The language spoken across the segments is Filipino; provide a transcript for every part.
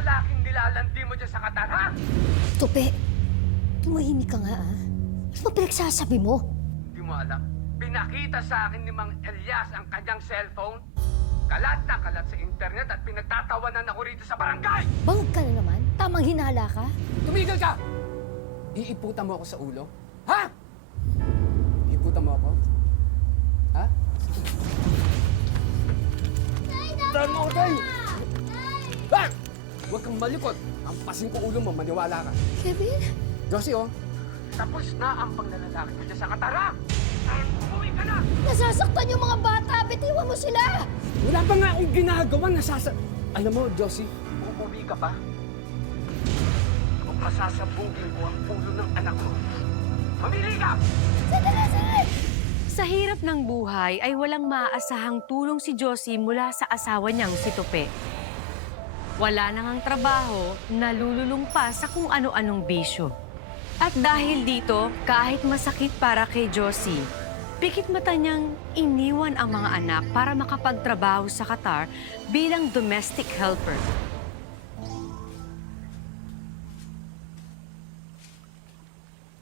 lalaking nilalandi mo dyan sa Qatar, ha? Tupi, tumahimik ka nga, ah. Ano ba pinagsasabi mo? Di mo alam. Pinakita sa akin ni Mang Elias ang kanyang cellphone. Kalat na kalat sa internet at pinagtatawanan ako rito sa barangay! Bangag ka na naman? Tamang hinala ka? Tumigil ka! Iiputan mo ako sa ulo? Ha? Iiputan mo ako? Ha? Tahan mo ako, Tay! Ha? Huwag kang malikot. Ang pasing ko ulo mo, maniwala ka. Kevin? Josie, oh. Tapos na ang pagnalalaki mo dyan sa Qatar, ha? Umuwi ka na! Nasasaktan yung mga bata! Bitiwan mo sila! Wala pa nga akong ginagawa, Alam mo, Josie, Uuwi ka pa? O pasasabugin ko ang ulo ng anak mo? Mamili ka! Sandali, sandali! Sa hirap ng buhay ay walang maaasahang tulong si Josie mula sa asawa niyang si Tupi. Wala nang ang trabaho, nalululong pa sa kung ano-anong bisyo. At dahil dito, kahit masakit para kay Josie, pikit mata niyang iniwan ang mga anak para makapagtrabaho sa Qatar bilang domestic helper.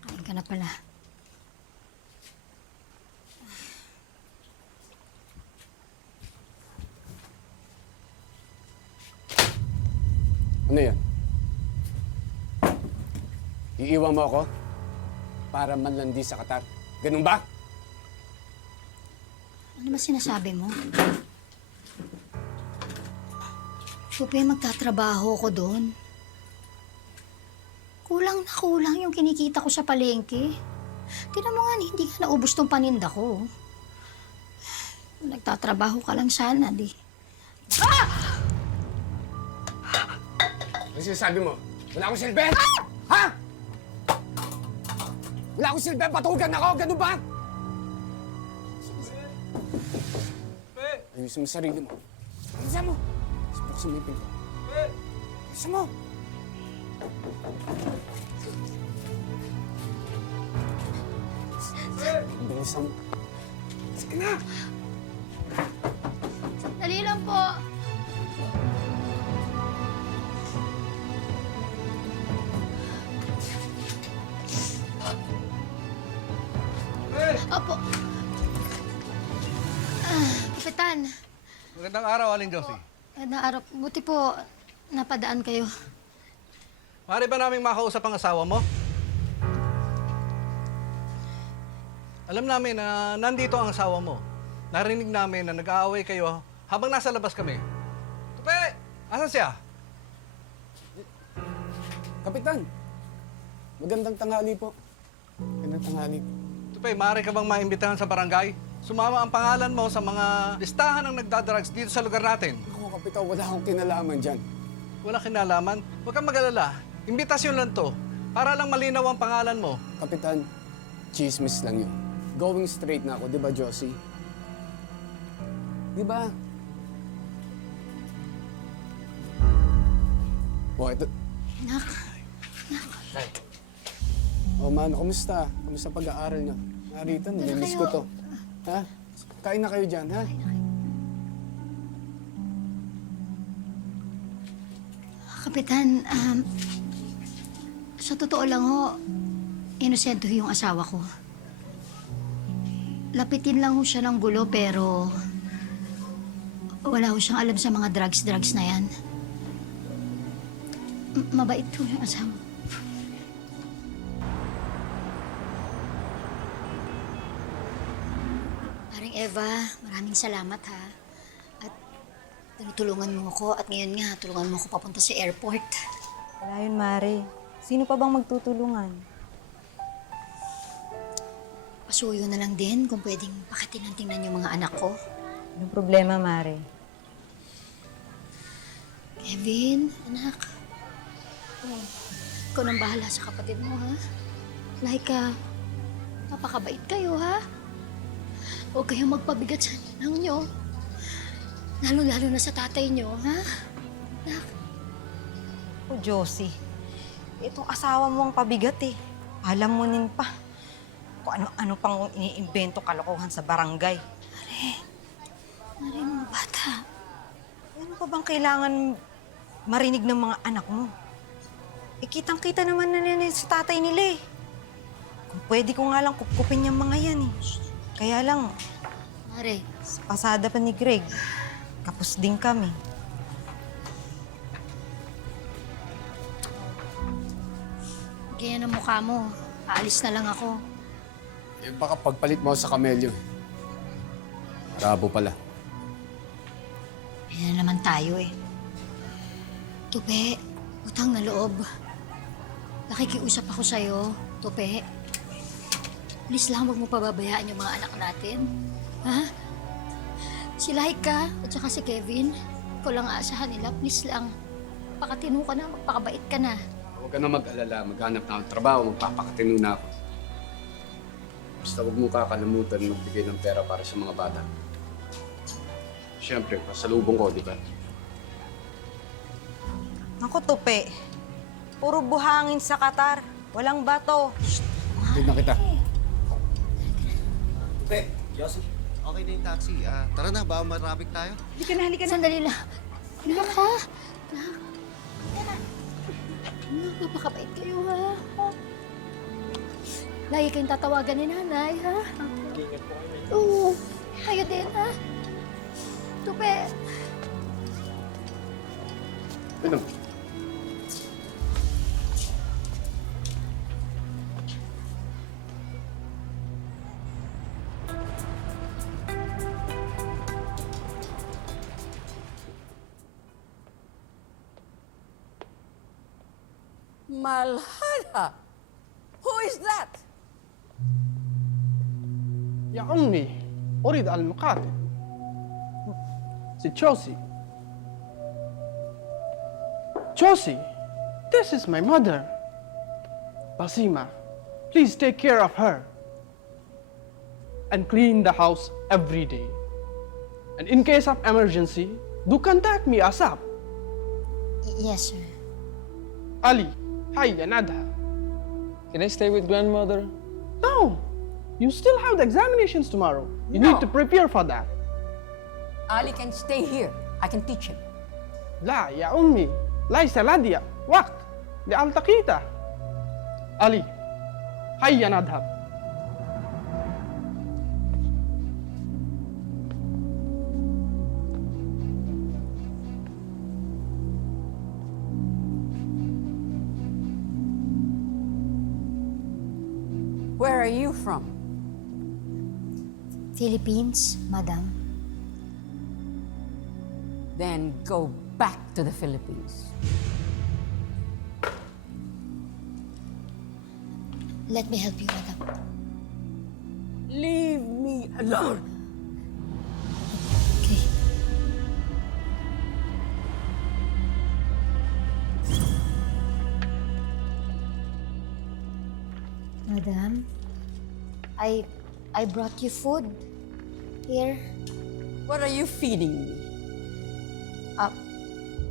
Kain ka na pala. ano yan? Iiwan mo ako para manlandi sa Qatar. Ganun ba? Ano ba sinasabi mo? Tupi, magtatrabaho ko doon. Kulang na kulang yung kinikita ko sa palengke. Tingnan mo nga, hindi ka naubos tong paninda ko. Nagtatrabaho ka lang sana, di. Ano sinasabi mo? Wala akong silbi? Ha? Wala akong silbi? Patugan ako? Ganun ba? Ayusin mo sarili mo. Ayusin mo! Buksan mo yung pinto. Ayusin mo! Bilisan mo. Sige na! Dali lang po. Opo. Kapitan. Magandang araw, Aling Josie. Naarap. Buti po, napadaan kayo. Maaari ba naming makausap ang asawa mo? Alam namin na nandito ang asawa mo. Narinig namin na nag-aaway kayo habang nasa labas kami. Tupe! Asan siya? Kapitan, magandang tanghali po. Magandang tanghali. Tupe, maaari ka bang maimbitahan sa barangay? Sumama ang pangalan mo sa mga listahan ng nagdadrugs dito sa lugar natin. Ako, Kapitan, wala akong kinalaman dyan. Wala kinalaman. Huwag kang mag-alala. Imbitasyon lang to. Para lang malinaw ang pangalan mo. Kapitan, chismis lang yun. Going straight na ako, di ba, Josie? Di ba? Oh, ito. Nak. Oh, man, kumusta? Kumusta pag-aaral niyo? Narito, nilimiss ko to. Ha? Kain na kayo dyan, ha? Kapitan, sa totoo lang ho, inosento yung asawa ko. Lapitin lang ho siya ng gulo pero wala ho siyang alam sa mga drugs na yan. Mabait ho yung asawa. Paring Eva, maraming salamat ha. At tinutulungan mo ako at ngayon nga, tulungan mo ako papunta sa airport. Wala yun, Mare. Sino pa bang magtutulungan? Pasuyo na lang din kung pwedeng pakitingnan-tingnan yung mga anak ko. Anong problema, Mare? Kevin, anak. Oh, ikaw nang bahala sa kapatid mo, ha? Laika, napakabait kayo, ha? Huwag kayong magpabigat sa ninang nyo. Lalo-lalo na sa tatay nyo, ha? Anak. O, Josie, itong asawa mo ang pabigat eh. Alam mo nin pa. Kung ano-ano pang iniimbento kalokohan sa barangay. Mare, mga bata. Ano pa bang kailangan marinig ng mga anak mo. Kitang-kita naman na nila sa tatay nila eh. Kung pwede ko nga lang kupkupin yung mga yan eh. Kaya lang, Mare, sa pasada pa ni Greg, kapos din kami. ganyan ang mukha mo. Aalis na lang ako. Eh, baka pagpalit mo ako sa kamelyo. Rabo pala. Yan na naman tayo eh. Tupe, utang na loob. Nakikiusap ako sa'yo, Tupe. Please lang, huwag mo pababayaan yung mga anak natin. Ha? Si Laika at saka si Kevin, ikaw lang aasahan nila. Please lang, pakatino ka na, magpakabait ka na. Huwag ka na mag-alala. Maghanap na akong trabaho. Magpapakatino na ako. Basta huwag mo kakalimutan magbigay ng pera para sa mga bata. Siyempre, pasalubong ko, di ba? Naku, Tupe. Puro buhangin sa Qatar. Walang bato. Tignan kita. Pe, Yossi, okay na yung taxi. Tara na, baka matraffic tayo. Halika na. Sandali lang. Anak ha? Anak. Anak, papakabait kayo ha? Lagi kayong tatawagan ni nanay ha? Ingat po kayo. Oo. Kayo din ha? Tupe. Ano? Malhada? Who is that? يا أمي أريد المقاتل تشوسي Josie, this is my mother. Basima, please take care of her. And clean the house every day. And in case of emergency, do contact me ASAP. Yes, sir. Ali, hi, Nadha. Can I stay with grandmother? No, you still have the examinations tomorrow. You need to prepare for that. Ali can stay here. I can teach him. لا يا أمي ليس لدي وقت لألتقيته. علي هيا نذهب. Where are you from? Philippines, madam. Then go back to the Philippines. Let me help you, madam. Leave me alone. Okay. Madam, I brought you food. Here, What are you feeding me?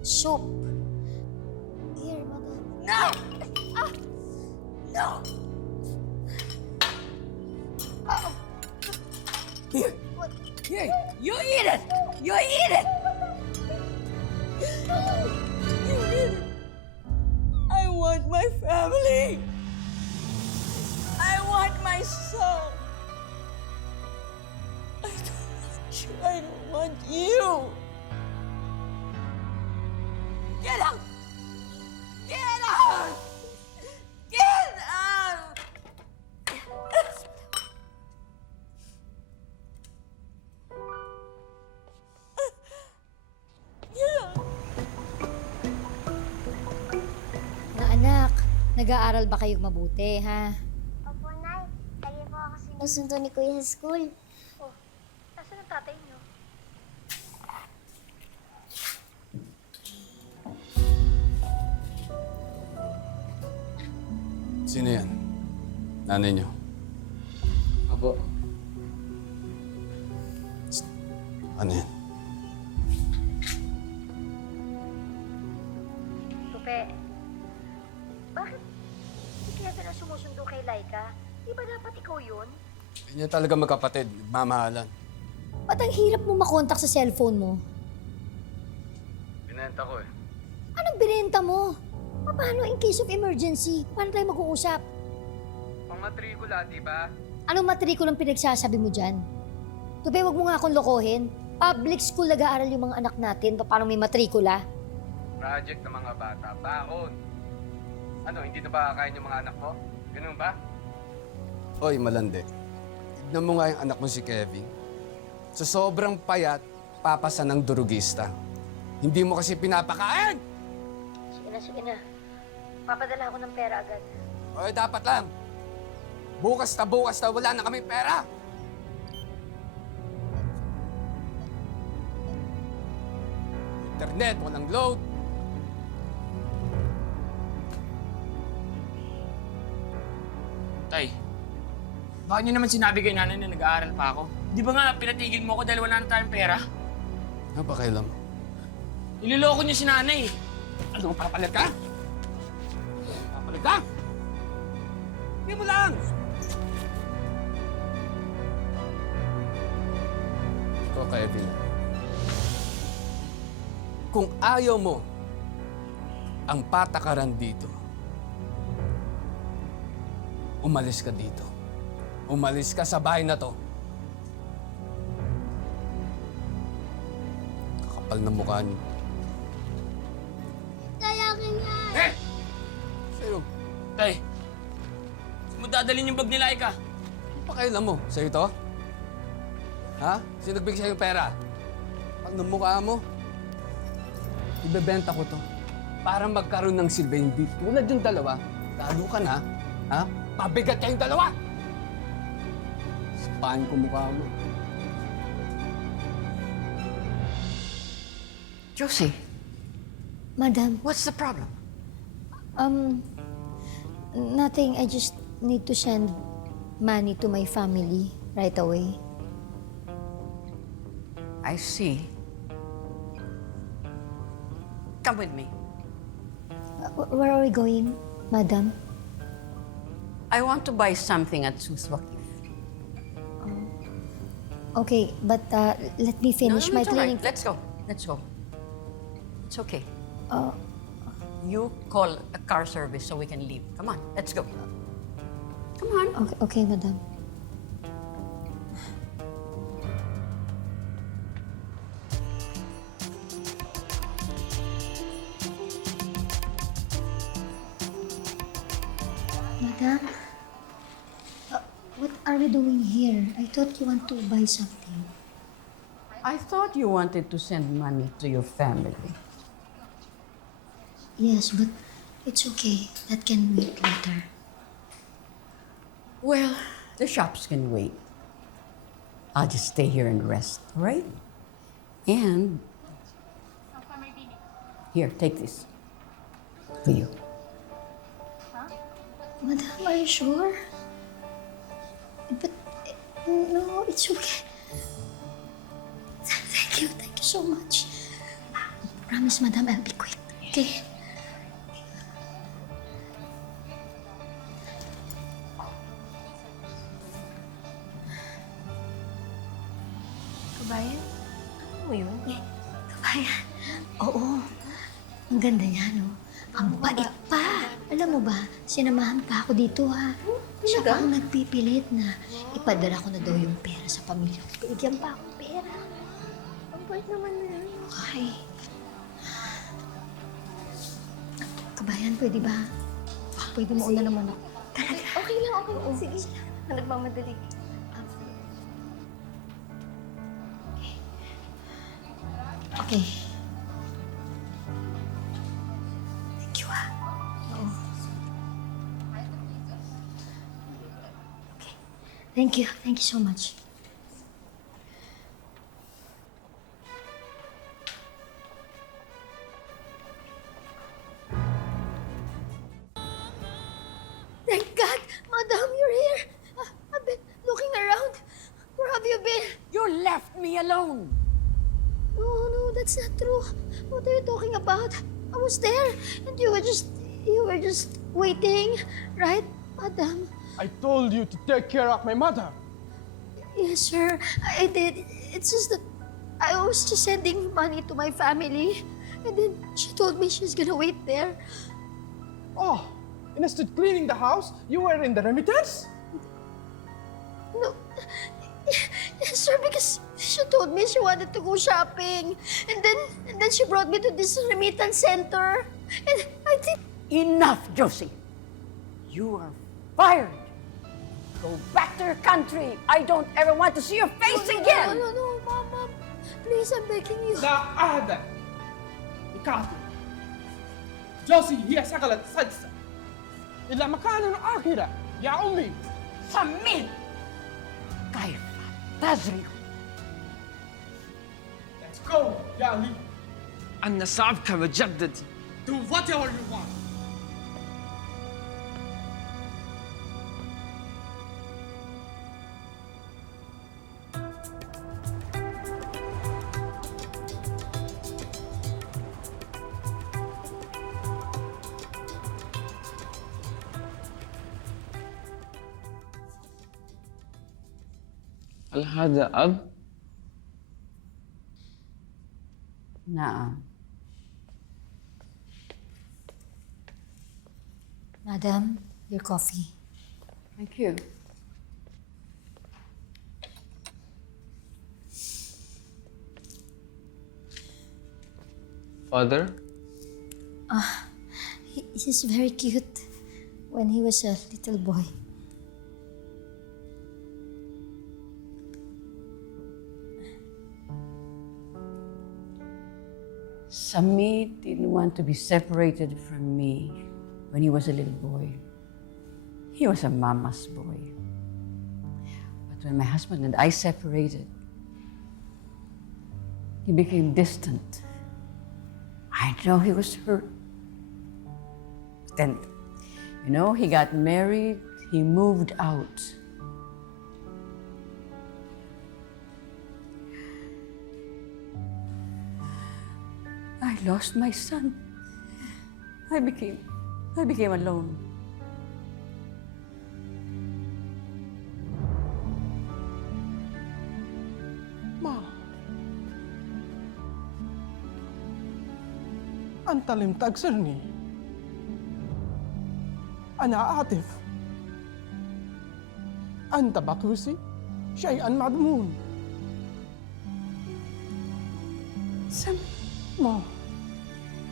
soup. Here, madam. No! No! Here. Here. You eat it! You eat it! You eat it! I want my family! I want my son! I don't want you! Get out! Get out! Get out! Na anak, nag-aaral ba kayong mabuti, ha? Opo, Nay. Lagi po ako sinusundo ni Kuya sa school. Oh, nasaan ang tatay niyo? Sino yan? Nanay niyo? Apo. Ano yan? Tupe, bakit hindi kaya ka na sumusundo kay Laika? Di ba dapat ikaw yun? Hindi niya talaga magkapatid. Mamahalan. Ba't ang hirap mo makontak sa cellphone mo? Binenta ko eh. Anong binenta mo? Paano in case of emergency? Paano tayo mag-uusap? Pamatrikula, di ba? Anong matrikulang pinagsasabi mo dyan? Tupe, wag mo nga akong lokohin. Public school nag-aaral yung mga anak natin. Paano may matrikula? Project ng mga bata, baon. Ano, hindi na ba kakain yung mga anak mo? Ganun ba? Oy, malandi. Tignan mo nga yung anak mo si Kevin. Sa sobrang payat, papasa ng durugista. Hindi mo kasi pinapakain! Sige na. Papadala ako ng pera agad. Oy, dapat lang. Bukas na wala na kami pera. Internet, walang load. Tay, bakit niyo naman sinabi kay nanay na nag-aaral pa ako? Di ba nga pinatigil mo ako dahil wala na tayong pera? Ano ba kailan mo? Niloloko niyo si nanay. Ano, papalit ka? Papalit ka? Hindi mo lang! Ikaw, Kevin. Kung ayaw mo ang patakaran dito, umalis ka dito. Umalis ka sa bahay na to. Kakapal na mukha niyo. Eh! Sa'yo. Tay, saan mo dadalhin yung bag ni Laika? Ano pa kailan mo? Sa'yo to? Ha? Sino nagbigay sa'yo ng pera? Kapal ng mukha mo. Ibebenta ko to para magkaroon ng silbi. Hindi tulad yung dalawa. Lalo ka na. Ha? Pabigat kayong dalawa! Sipahan ko mukha mo. Josie, Madam, what's the problem? nothing. I just need to send money to my family right away. I see. Come with me. Where are we going, Madam? I want to buy something at Suswaki. Okay, but let me finish my it's all right. training. Let's go. Let's go. It's okay. Uh, You call a car service so we can leave. Come on, let's go. Come on. okay, Madam. Madam, what are we doing here? I thought you want to buy something. I thought you wanted to send money to your family. Yes, but it's okay. That can wait later. Well, the shops can wait. I'll just stay here and rest, all right? And here, take this for you. Madam, are you sure? But no, it's okay. Thank you so much. Promise, Madam, I'll be quick. Okay? Kabayan, ano mo yun? Kabayan, oo. Ang ganda niya, no? Ang bait pa. Alam mo ba, sinamahan pa ako dito, ha? Siya pa ang nagpipilit na ipadala ko na daw yung pera sa pamilya ko. Bigyan pa akong pera. Ang bait naman na yun. Okay. Kabayan, pwede ba? Pwede mo una naman ako. Talaga? Okay lang, okay. Sige. Nagmamadali. Okay. Thank you, ha? Oo. Okay. Thank you. Thank you so much. Thank God! Madam, you're here! I've been looking around. Where have you been? You left me alone. No, that's not true. What are you talking about? I was there, and you were just waiting, right, Madam? I told you to take care of my mother. Yes, sir, I did. It's just that I was just sending money to my family. And then she told me she's gonna wait there. Oh, instead cleaning the house, you were in the remittance? No. Yes, sir, because she told me she wanted to go shopping. And then she brought me to this remittance center. And I think... Enough, Josie. You are fired. Go back to your country. I don't ever want to see your face again. No, Mom. Please, I'm begging you. لا أحد يكاتب جوسي هي شغلة سادسة إلى مكان آخر يا أمي. Samin! كيف تزرع؟ Let's go يا علي. أنا صعبك بجدد. Do whatever you want. هل هذا أب؟ نعم. Madam, your coffee. Thank you. Father? He's very cute when he was a little boy. Samit didn't want to be separated from me when he was a little boy. He was a mama's boy. But when my husband and I separated, he became distant. I know he was hurt. Then, he got married, he moved out. I lost my son. I became alone. Ma, أنت لم تكسرني. أنا عاطف. أنت بقوسي شيئا مضمون. Sam, ما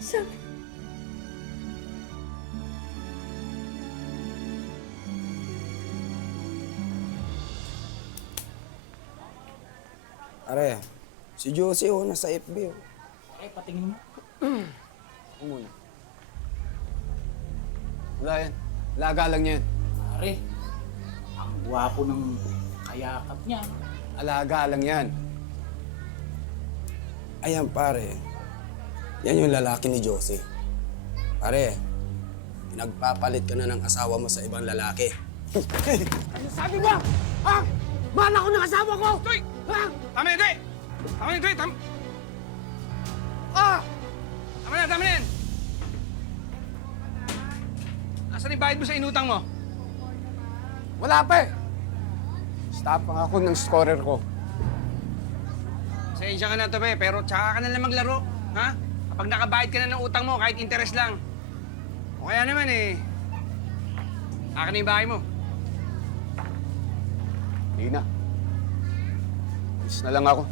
Sam. Are, si Josie nasa FB. Pare, patingin mo. Ako muna. Wala yan. Laga lang yan. Pare, ang gwapo ng kayakap niya. Alaga lang yan. Ayan pare, yan yung lalaki ni Josie. Pare, pinagpapalit ka na ng asawa mo sa ibang lalaki. Ano sabi mo? Ha? Mahal ako ng asawa ko! Toy! Ha? Tama yun, Toy! Tama yun, Toy! Ah! Tama na yan! Nasaan yung bayad mo sa inutang mo? Wala pa eh. Stop ako ng scorer ko. Pasensya ka na, Tope, pero tsaka ka na lang maglaro. Ha? Kapag nakabayad ka na ng utang mo, kahit interest lang. O kaya naman akin na yung bahay mo. Hindi na. Alis na lang ako.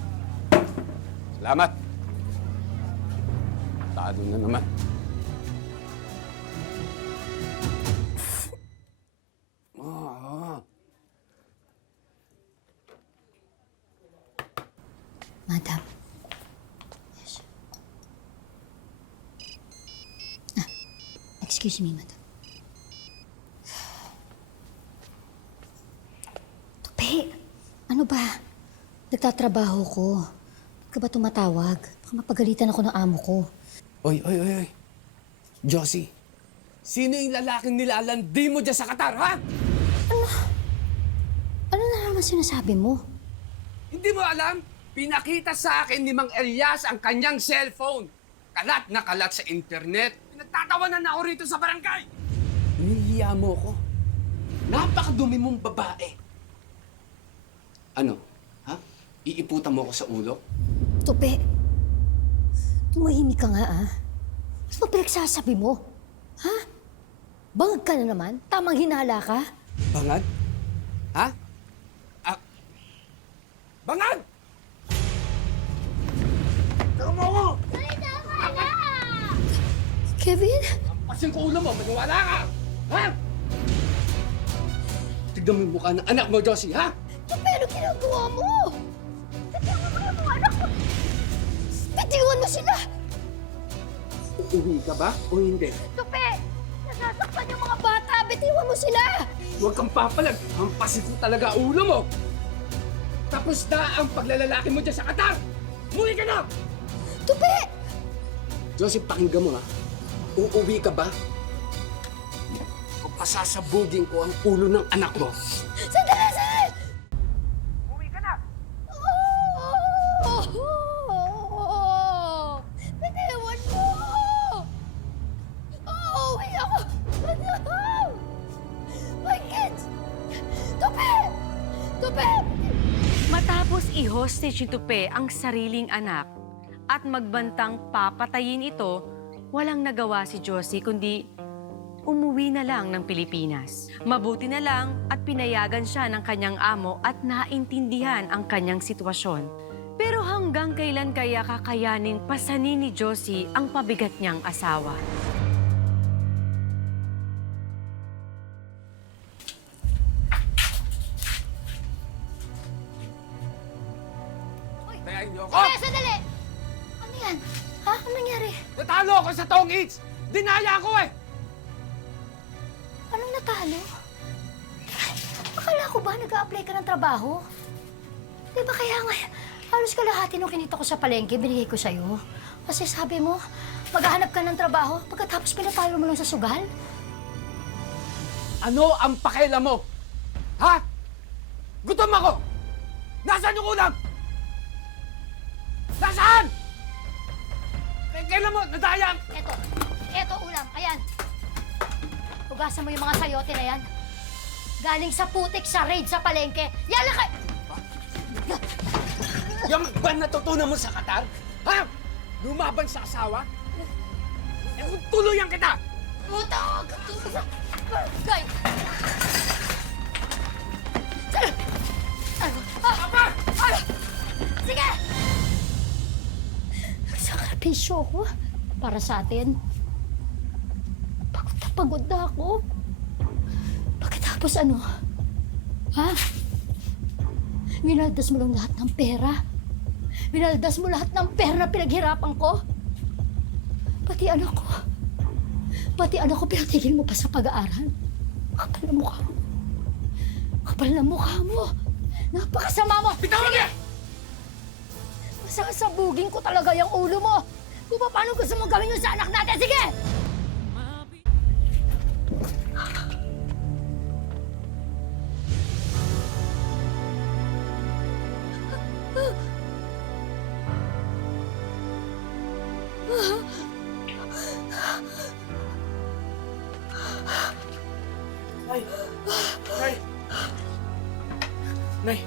Salamat. Tado na naman. Madam. Yes. Excuse me, madam. Tupi, ano ba? Nagtatrabaho ko. Ba't ka ba tumatawag? Baka mapagalitan ako ng amo ko. Oy. Josie, sino yung lalaking nilalandi mo dyan sa Qatar, ha? Ano na naman sinasabi mo? Hindi mo alam? Pinakita sa akin ni Mang Elias ang kanyang cellphone. Kalat na kalat sa internet. Pinagtatawanan na ako rito sa barangay. Hinihiya mo ko. Napakadumi mong babae. Ano? Ha? Iiputan mo ako sa ulo? Tupi, Tumahimik ka nga, ah. Ano ba pinagsasabi mo? Ha? Bangag ka na naman? Tamang hinala ka? Bangag? Ha? Bangag! Tara mo ako! Kevin? Pasin ko ulo mo, maniwala ka! Ha? Tignan mo yung mukha ng anak mo, Josie, ha? Pero ginagawa mo? Bitiwan mo yung mga anak mo! Bitiwan mo sila! Uuwi ka ba o hindi? Tupe! Nasasaktan yung mga bata! Bitiwan mo sila! Huwag kang papalag. Hampasin ko talaga ang ulo mo. Tapos na ang paglalalaki mo dyan sa Qatar. Umuwi ka na! Tupe! Joseph, pakinggan mo ha. Uuwi ka ba? O pasasabugin ko ang ulo ng anak mo. Sandali! Sandali! Uwi ka na! Bitiwan mo! Uuwi ako! No! My kids! Tupe! Tupe! Matapos i-hostage ni Tupe ang sariling anak at magbantang papatayin ito, walang nagawa si Josie kundi umuwi na lang ng Pilipinas. Mabuti na lang at pinayagan siya ng kanyang amo at naintindihan ang kanyang sitwasyon. Pero hanggang kailan kaya kakayaning pasanin ni Josie ang pabigat niyang asawa? Tayain niyo ako. Tupe, sandali! Ano yan? Ha? Ano nangyari? Natalo ako sa Tong Eats. Dinaya ko eh. Anong natalo? Akala ko ba nag-a-apply ka ng trabaho? Di ba kaya nga, halos kalahati nung kinita ko sa palengke, binigay ko sa'yo. Kasi sabi mo, maghahanap ka ng trabaho, pagkatapos pinatalo mo lang sa sugal? Ano ang pakialam mo? Ha? Gutom ako! Nasaan yung ulam? Nasaan? Kailan mo? Nadaya! Eto ulam, ayan. Hugasan mo yung mga sayote na yan. Galing sa putik sa raid sa palengke. Yan lang Yung ba natutunan mo sa Qatar? Ha? Lumaban sa asawa? Eh, tuluyan kita! Utog! Guy! Apa! Sige! Nagsakripisyo ko para sa atin. Pagod na ako. Pagkatapos ano? Ha? Winaldas mo lang lahat ng pera. Winaldas mo lahat ng pera na pinaghirapan ko. Pati anak ko. Pati anak ko pinatigil mo pa sa pag-aaral. Kapal na mukha mo. Kapal na mukha mo. Napakasama mo. Bitawan niya! Masasabugin ko talaga yung ulo mo. Kung paano gusto mo gawin yun sa anak natin. Sige! Nay! Nay!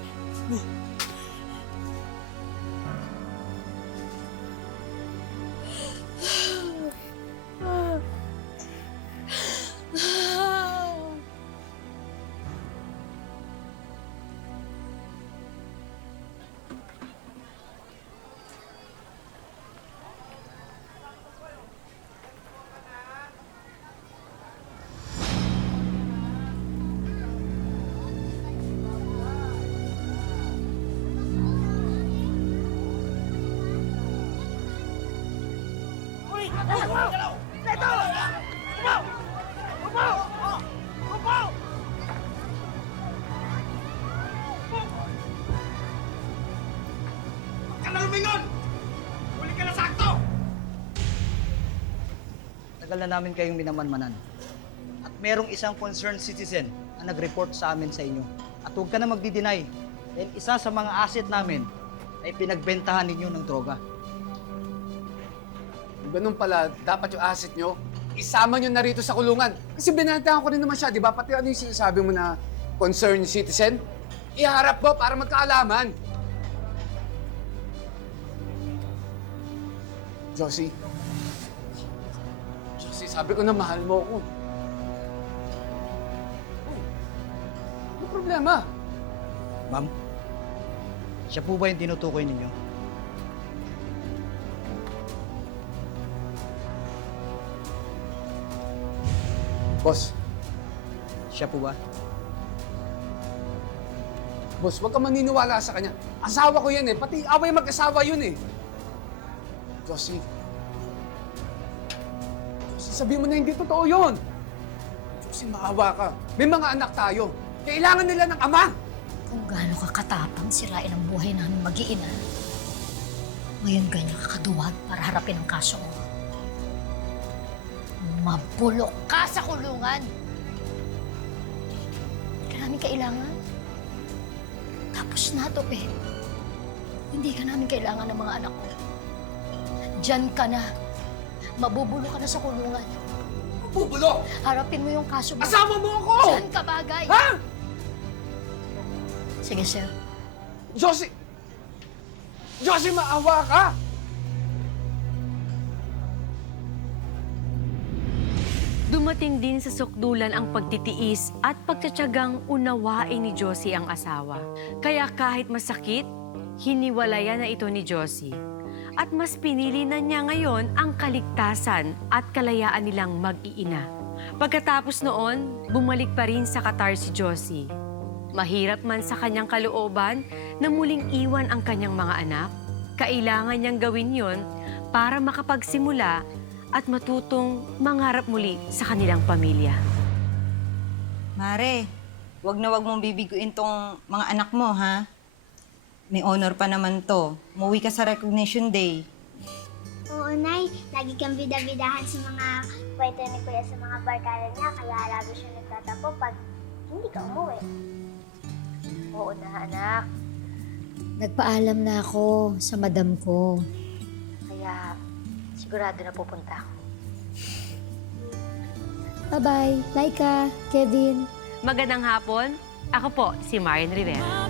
Tagal na namin kayong minamanmanan. At merong isang concerned citizen na nag-report sa amin sa inyo. At huwag ka na magdi-deny dahil isa sa mga asset namin ay pinagbentahan ninyo ng droga. Ganun pala, dapat yung asset nyo, isama nyo na rito sa kulungan. Kasi binantahan ko rin naman siya, di ba? Pati ano yung sinasabi mo na concerned citizen? Iharap mo para magkaalaman. Josie. Josie, sabi ko na mahal mo ako. Uy, ano problema? Ma'am, siya po ba yung tinutukoy ninyo? Boss, Siya po ba? boss, huwag ka maniniwala sa kanya. Asawa ko yan eh. Pati away mag-asawa yun eh. Josie. Josie, sabihin mo na hindi totoo yun. Josie, maawa ka. May mga anak tayo. Kailangan nila ng ama. Kung gaano ka katapang sirain ang buhay namin mag-iina, ngayon ganyan ka kaduwag para harapin ang kaso mo. Mabulok ka sa kulungan! Hindi ka namin kailangan. Tapos na to, Pe. Hindi ka namin kailangan ng mga anak ko. Diyan ka na. Mabubulo ka na sa kulungan. Bubulo! Harapin mo yung kaso mo. Asawa mo ako! Diyan ka bagay. Ha? Sige, sir. Josie! Josie, maawa ka! Dumating din sa sukdulan ang pagtitiis at pagtsatsagang unawain ni Josie ang asawa. Kaya kahit masakit, hiniwalayan na ito ni Josie. At mas pinili na niya ngayon ang kaligtasan at kalayaan nilang mag-iina. Pagkatapos noon, bumalik pa rin sa Qatar si Josie. Mahirap man sa kanyang kalooban na muling iwan ang kanyang mga anak, kailangan niyang gawin yon para makapagsimula at matutong mangarap muli sa kanilang pamilya. Mare, wag na wag mong bibiguin tong mga anak mo, ha? May honor pa naman to. Umuwi ka sa recognition day. Oo, Nay. Lagi kang bida-bidahan sa mga kwento ni Kuya sa mga barkada niya, kaya lagi siya nagtatapo pag hindi ka umuwi. Oo na, anak. Nagpaalam na ako sa madam ko. Kaya sigurado na pupunta ako. Bye-bye. Laika, Kevin. Magandang hapon. Ako po si Marian Rivera.